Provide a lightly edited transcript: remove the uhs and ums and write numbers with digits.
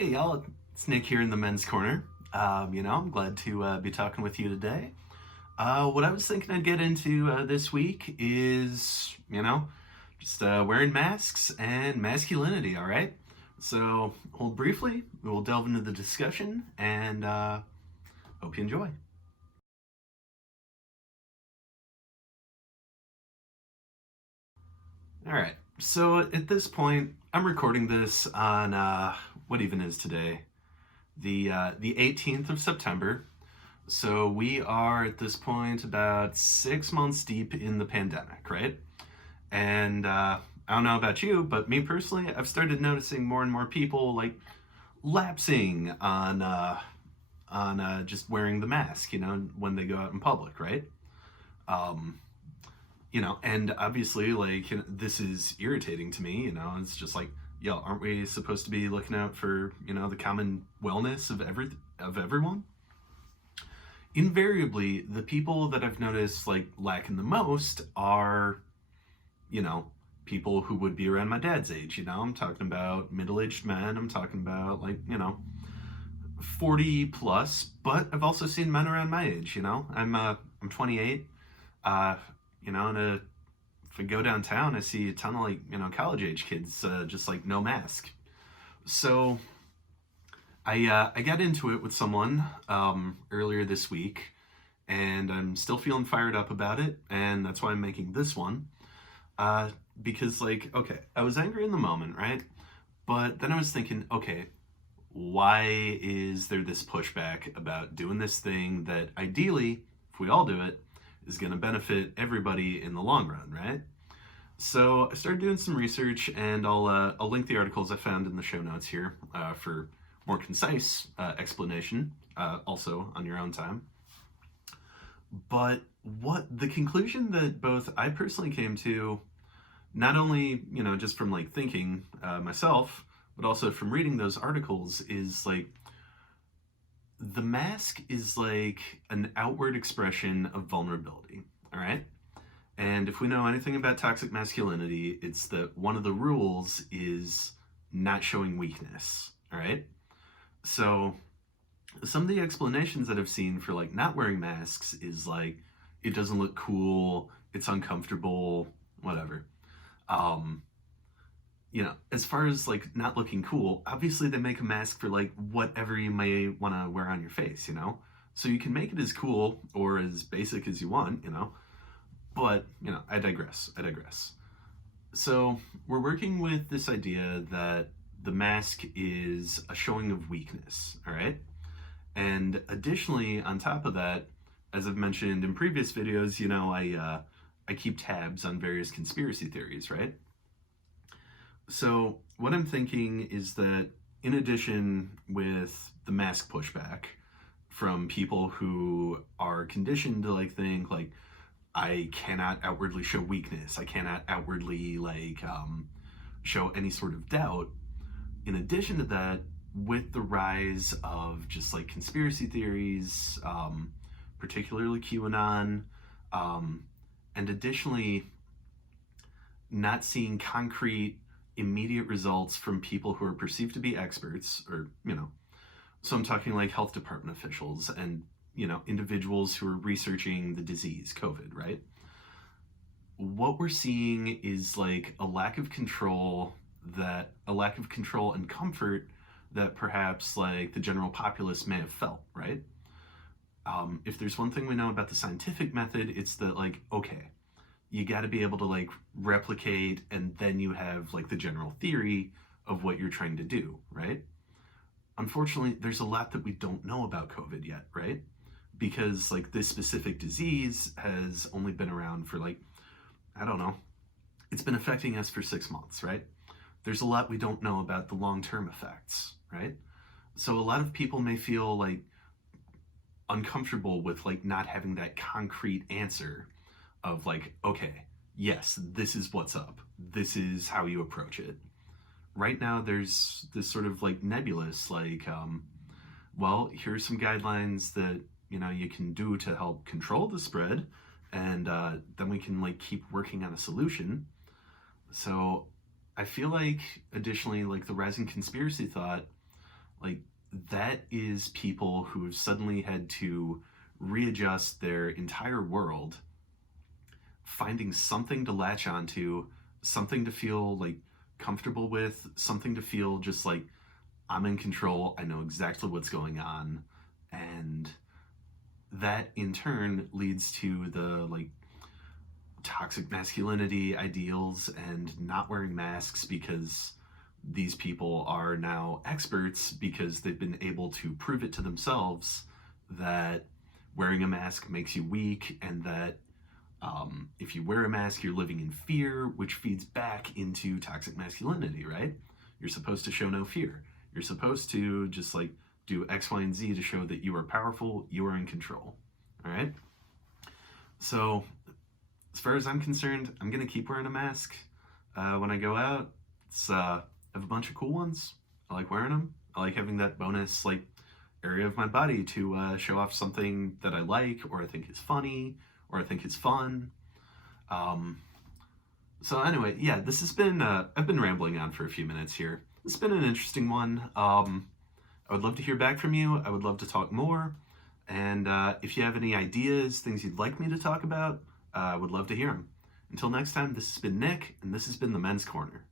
Hey y'all, it's Nick here in the men's corner. I'm glad to be talking with you today. What I was thinking I'd get into this week is, just wearing masks and masculinity, all right? So, hold briefly, we will delve into the discussion and hope you enjoy. All right, so at this point, I'm recording this on what even is today? The 18th of September. So we are at this point about 6 months deep in the pandemic, right? And I don't know about you, but me personally, I've started noticing more and more people like lapsing on just wearing the mask, when they go out in public, right? Um, and obviously, like this is irritating to me. It's just like, yo, aren't we supposed to be looking out for the common wellness of everyone? Invariably, the people that I've noticed like lacking the most are, you know, people who would be around my dad's age. I'm talking about middle-aged men. I'm talking about like, 40 plus, but I've also seen men around my age. I'm 28. Uh, and if I go downtown, I see a ton of like, college age kids, just like no mask. So I got into it with someone earlier this week, and I'm still feeling fired up about it, and that's why I'm making this one. Uh, because, like, okay, I was angry in the moment, right? But then I was thinking, okay, why is there this pushback about doing this thing that ideally, if we all do it, is going to benefit everybody in the long run, right? So I started doing some research, and I'll link the articles I found in the show notes here for more concise explanation, also on your own time. But what the conclusion that both I personally came to, not only just from like thinking myself, but also from reading those articles, is like the mask is like an outward expression of vulnerability. All right. And if we know anything about toxic masculinity, it's that one of the rules is not showing weakness. All right. So some of the explanations that I've seen for like not wearing masks is like it doesn't look cool, it's uncomfortable, whatever. Um, as far as like not looking cool, obviously they make a mask for like whatever you may want to wear on your face. So you can make it as cool or as basic as you want. But, I digress. I digress. So we're working with this idea that the mask is a showing of weakness, all right? And additionally, on top of that, as I've mentioned in previous videos, I keep tabs on various conspiracy theories, right? So what I'm thinking is that in addition with the mask pushback from people who are conditioned to like think like I cannot outwardly show weakness, I cannot outwardly like show any sort of doubt. In addition to that, with the rise of just like conspiracy theories, particularly QAnon, um, and additionally, not seeing concrete, immediate results from people who are perceived to be experts, or. So I'm talking like health department officials and, individuals who are researching the disease, COVID, right? What we're seeing is like a lack of control and comfort that perhaps like the general populace may have felt, right? If there's one thing we know about the scientific method, it's that like, okay, you got to be able to like replicate, and then you have like the general theory of what you're trying to do, right? Unfortunately, there's a lot that we don't know about COVID yet, right? Because like this specific disease has only been around for like, I don't know, it's been affecting us for 6 months, right? There's a lot we don't know about the long-term effects, right? So a lot of people may feel like uncomfortable with like not having that concrete answer of like, okay, yes, this is what's up. This is how you approach it. Right now, there's this sort of like nebulous, like, well, here's some guidelines that, you can do to help control the spread, and then we can like keep working on a solution. So I feel like additionally, like the rising conspiracy thought Like, that is people who have suddenly had to readjust their entire world, finding something to latch onto, something to feel like comfortable with, something to feel just like I'm in control, I know exactly what's going on. And that in turn leads to the like toxic masculinity ideals and not wearing masks, because these people are now experts because they've been able to prove it to themselves that wearing a mask makes you weak, and that if you wear a mask, you're living in fear, which feeds back into toxic masculinity, right? You're supposed to show no fear. You're supposed to just like do X, Y, and Z to show that you are powerful, you are in control. All right? So, as far as I'm concerned, I'm going to keep wearing a mask when I go out. I have a bunch of cool ones. I like wearing them. I like having that bonus like area of my body to show off something that I like, or I think is funny, or I think is fun. So anyway, yeah, this has been, I've been rambling on for a few minutes here. It's been an interesting one. I would love to hear back from you. I would love to talk more. And if you have any ideas, things you'd like me to talk about, I would love to hear them. Until next time, this has been Nick, and this has been the Men's Corner.